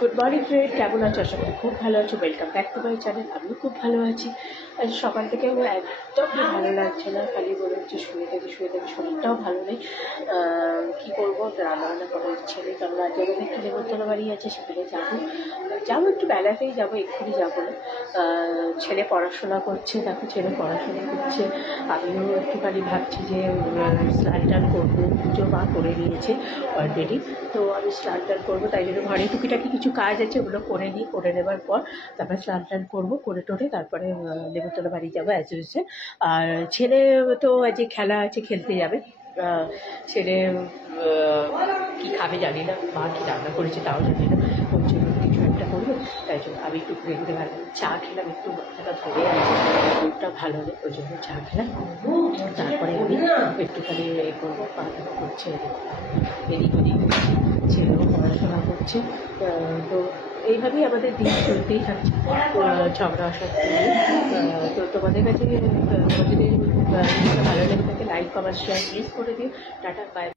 Good morning friend, কেমন আছো? আশা করি খুব ভালো আছো। Welcome back to my channel. আমিও খুব ভালো আছি। আজ সকাল থেকে আমার একদমই ভালো লাগছে না, খালি মনে হচ্ছে শুয়ে থাকি। শরীরটাও ভালো নেই। কী করবো, রান্নাবান্না করার ইচ্ছে নেই, কারণ আজ আমাদের একটু নেমন্তন্ন বাড়ি আছে, সেখানে যাবো একটু বেলাতেই যাবো, এক্ষুনি যাবো না। ছেলে পড়াশোনা করছে, দেখো ছেলে পড়াশোনা করছে। আমিও একটুখানি ভাবছি যে স্নান টান করবো। পুজো মা করে নিয়েছে অলরেডি, তো আমি স্নান টান করবো। তাই জন্য ঘরে টুকিটাকি কিছু কাজ আছে, ওগুলো করে নিই। করে নেবার পর তারপরে স্নান টান করবো, করে টোরে তারপরে নেমন্তন্ন বাড়ি যাবো অ্যাজ ইউজুয়াল। আর ছেলে তো আজকে খেলা আছে, খেলতে যাবে। ছেলে কী খাবে জানি না, মা কী রান্না করেছে তাও জানি না। ওর জন্য কিছু একটা করবে, তাই জন্য আমি একটু ঘুরে ঘুরে ভালো চা খেলাম, একটু মাথাটা ধরে আছে, মুখটা ভালো নেই, ওই জন্য চা খেলাম। তারপরে আমি একটুখানি এ করবো, পড়াশোনা করছে, এদিক ওদিক করছি, ছেলেও পড়াশোনা করছে। তো এইভাবেই আমাদের দিন চলতেই থাকছে, ঝগড়া অশান্তি নিয়ে। তো তোমাদের কাছে যদি ভালো লেগে থাকে, লাইক কমেন্ট শেয়ার প্লিজ করে দিও। Tata, by.